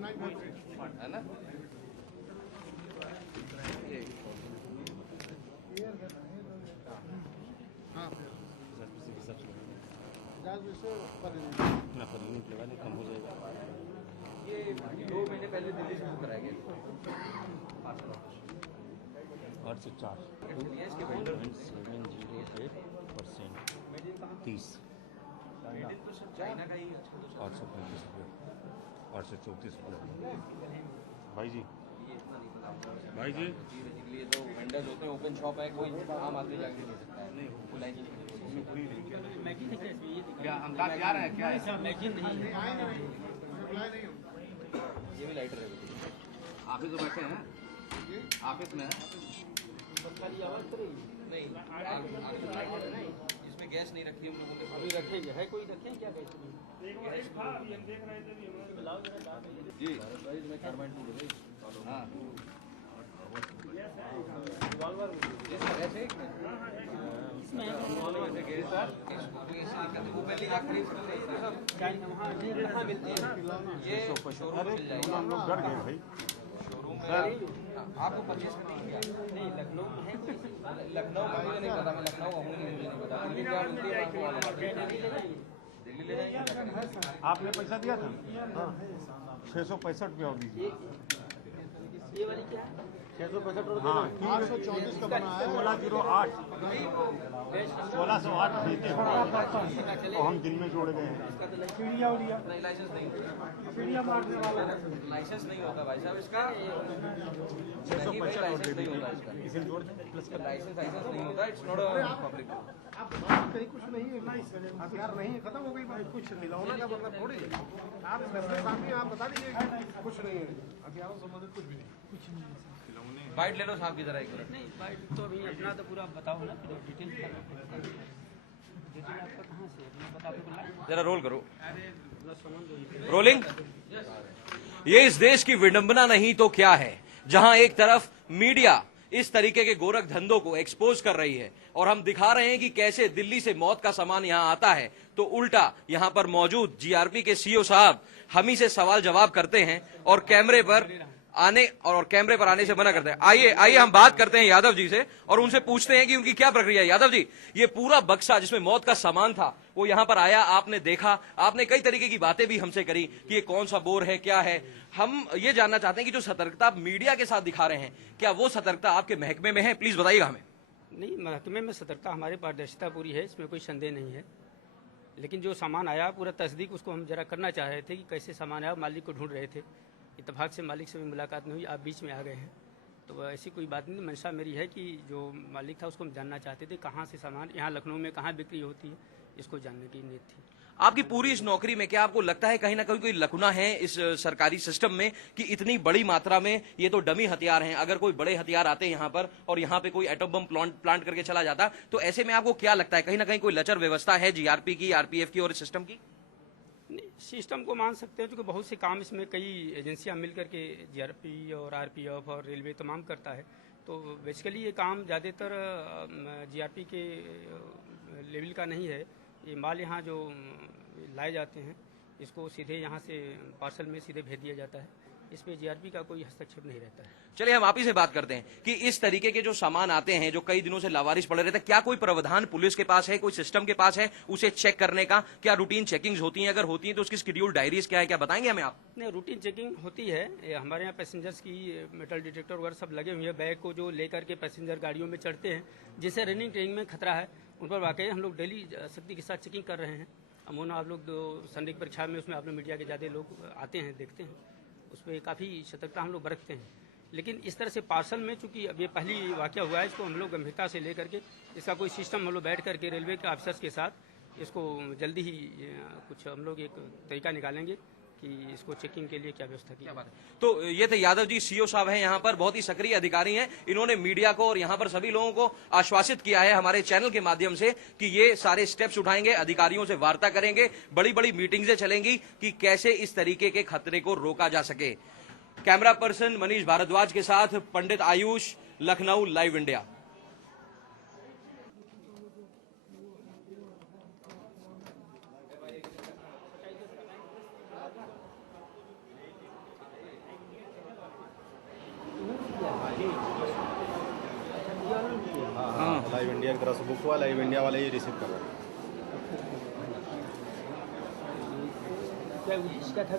है ना। कम हो जाएगा। ये 2 महीने पहले दिल्ली से बुक कराया गया 8 से 4 708%, 30 चाइना का ही 835 रुपये, 834 रुपये। भाई जी, भाई जी, ये तो वेंडर्स होते हैं, ओपन शॉप है, कोई आम आदमी जाके ले सकता है। नहीं लाइन नहीं क्या हम क्या रहे हैं, क्या ये भी लाइटर है। ऑफिस में बैठे हैं, ऑफिस में नहीं इसमें गैस नहीं रखी हम लोगों ने, अभी रखेंगे। है कोई रखें क्या गैस जी मैं कार्बाइन टूट गई। हाँ वो पहले आखिरी मिलती है ये शोरूम मिल जाएगी। हम लोग डर गए भाई। शोरूम में आपको परचेस करनी है क्या? नहीं लखनऊ में है, लखनऊ में मुझे नहीं पता, मैं लखनऊ का हूँ नहीं, मुझे नहीं पता। दिल्ली क्या मिलती है, दिल्ली ले जाएंगे। आपने पैसा दिया था? हाँ 665 रुपया दीजिए। ये वाली क्या है? 665 रुपये। हाँ 824 का बना है। 1608 1608 देते हैं और हम दिन में जोड़ गए हैं। नहीं लाइसेंस नहीं, लाइसेंस नहीं होता भाई साहब इसका। 665 लाइसेंस नहीं होता इसका, इसे जोड़ दें प्लस कर। लाइसेंस नहीं होता, इट्स नॉट अ पब्लिक। कहीं कुछ नहीं है, हथियार नहीं है, खत्म हो गई बात। कुछ खिलौना का मतलब थोड़ी है। आप आप बता दीजिए कुछ नहीं है, हथियारों से संबंधित कुछ भी नहीं। बाइट ले लो साहब की जरा एक मिनट। नहीं बाइट तो अभी अपना तो पूरा बताओ ना, डिटेल आपका कहाँ से अपना बता दो, जरा रोल करो, रोलिंग। ये इस देश की विडंबना नहीं तो क्या है, जहां एक तरफ मीडिया इस तरीके के गोरख धंधों को एक्सपोज कर रही है और हम दिखा रहे हैं कि कैसे दिल्ली से मौत का सामान यहां आता है, तो उल्टा यहां पर मौजूद जीआरपी के सीईओ साहब हम ही से सवाल जवाब करते हैं और कैमरे पर आने से मना करते हैं। आइए हम बात करते हैं यादव जी से और उनसे पूछते हैं कि उनकी क्या प्रक्रिया है। यादव जी, ये पूरा बक्सा जिसमें मौत का सामान था वो यहां पर आया, आपने देखा, आपने कई तरीके की बातें भी हमसे करी कि ये कौन सा बोर है, क्या है। हम ये जानना चाहते हैं कि जो सतर्कता आप मीडिया के साथ दिखा रहे हैं, क्या वो सतर्कता आपके महकमे में है? प्लीज बताइएगा हमें। नहीं, महकमे में सतर्कता, हमारी पारदर्शिता पूरी है, इसमें कोई संदेह नहीं है। लेकिन जो सामान आया पूरा तस्दीक उसको हम जरा करना चाह रहे थे कि कैसे सामान आया, मालिक को ढूंढ रहे थे। इत्तेफाक से मालिक से भी मुलाकात नहीं हुई, आप बीच में आ गए हैं, तो ऐसी कोई बात नहीं। मंशा मेरी है कि जो मालिक था उसको हम जानना चाहते थे, कहाँ से सामान यहाँ लखनऊ में कहाँ बिक्री होती है, इसको जानने की नीयत थी। आपकी पूरी इस नौकरी में क्या आपको लगता है कहीं ना कहीं कोई लकुना है इस सरकारी सिस्टम में कि इतनी बड़ी मात्रा में ये तो डमी हथियार हैं, अगर कोई बड़े हथियार आते हैं यहाँ पर और यहाँ पे कोई एटम बम प्लांट करके चला जाता, तो ऐसे में आपको क्या लगता है कहीं ना कहीं कोई लचर व्यवस्था है जीआरपी की, आरपीएफ की और सिस्टम की? नहीं, सिस्टम को मान सकते हैं क्योंकि बहुत से काम इसमें कई एजेंसियां मिल करके जीआरपी और आरपीएफ और रेलवे तमाम करता है। तो बेसिकली ये काम ज़्यादातर जीआरपी के लेवल का नहीं है। ये माल यहाँ जो लाए जाते हैं इसको सीधे यहाँ से पार्सल में सीधे भेज दिया जाता है, इस पे जीआरपी का कोई हस्तक्षेप नहीं रहता है। चलिए हम आप ही से बात करते हैं कि इस तरीके के जो सामान आते हैं जो कई दिनों से लावारिश पड़े रहते हैं, क्या कोई प्रावधान पुलिस के पास है, कोई सिस्टम के पास है उसे चेक करने का? क्या रूटीन चेकिंग्स होती हैं? अगर होती हैं तो उसकी शेड्यूल डायरीज क्या है, क्या बताएंगे हमें आप? नहीं, रूटीन चेकिंग होती है। हमारे यहाँ पैसेंजर्स की मेटल डिटेक्टर वगैरह सब लगे हुए हैं। बैग को जो लेकर के पैसेंजर गाड़ियों में चढ़ते हैं, जिससे रनिंग ट्रेनिंग में खतरा है, उन पर वाकई हम लोग डेली सख्ती के साथ चेकिंग कर रहे हैं। अमूना आप लोग संदिग्ध परीक्षा में उसमें आप लोग मीडिया के ज़्यादा लोग आते हैं, देखते हैं, उस पर काफ़ी सतर्कता हम लोग बरतते हैं। लेकिन इस तरह से पार्सल में चूंकि अब ये पहली वाक़या हुआ है, इसको हम लोग गंभीरता से लेकर के इसका कोई सिस्टम हम लोग बैठ करके रेलवे के ऑफिसर्स के साथ इसको जल्दी ही कुछ हम लोग एक तरीका निकालेंगे कि इसको चेकिंग के लिए क्या व्यवस्था की। तो ये थे यादव जी, सीईओ साहब हैं यहाँ पर, बहुत ही सक्रिय अधिकारी हैं। इन्होंने मीडिया को और यहाँ पर सभी लोगों को आश्वासित किया है हमारे चैनल के माध्यम से कि ये सारे स्टेप्स उठाएंगे, अधिकारियों से वार्ता करेंगे, बड़ी बड़ी मीटिंग्स चलेंगी कि कैसे इस तरीके के खतरे को रोका जा सके। कैमरा पर्सन मनीष भारद्वाज के साथ Pandit Ayush, Lucknow live India. Live India की तरफ से बुक हुआ, लाइव इंडिया वाले ही रिसीव कर रहे हैं। क्या इसका था